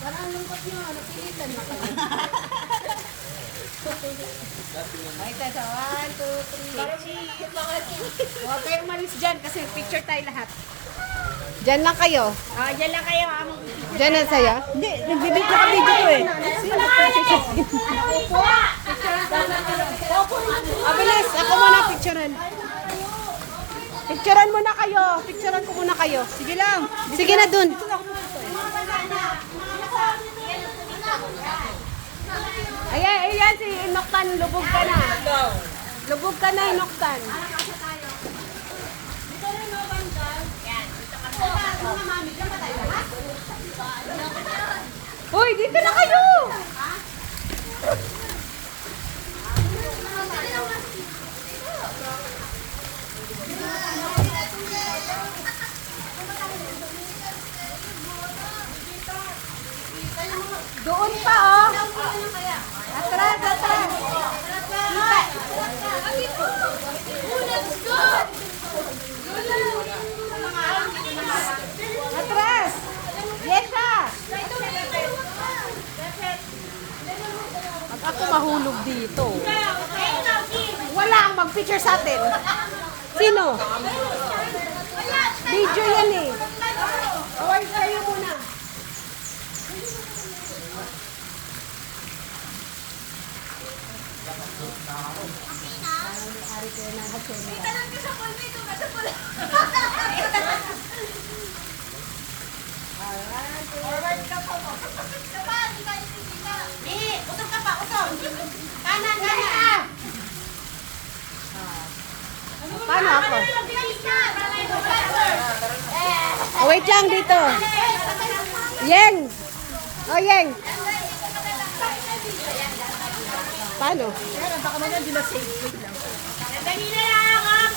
Parang lungkot nyo, napilitan na kayo. Okay, tesa. 1, 2, 3. Huwag kayo umalis dyan kasi picture tayo lahat. Diyan lang kayo. Dyan lang kayo. Diyan na saya. Hindi, nagbibig ka video ko eh. Abilis, ako muna picturean. Picturean muna kayo. Picturean ko muna kayo. Sige lang. Sige na dun. Ayan, ayan si Inoktan, lubog ka na. Lubog ka na, Inoktan. Hoy, dito na kayo! Doon pa, oh! Atras, atras! Atras! Yesha! Pag ako mahulog dito. Wala ang mag-picture sa atin. Sino? Video yan eh. Award kayo muna. Forward ka po. Usog ka pa, usog. Kanan, kanan. Paano ako? Oh, wait lang dito. Yeng! Oh, Yeng! Paano? Baka naman hindi na safe. Wait lang. Dali na lang,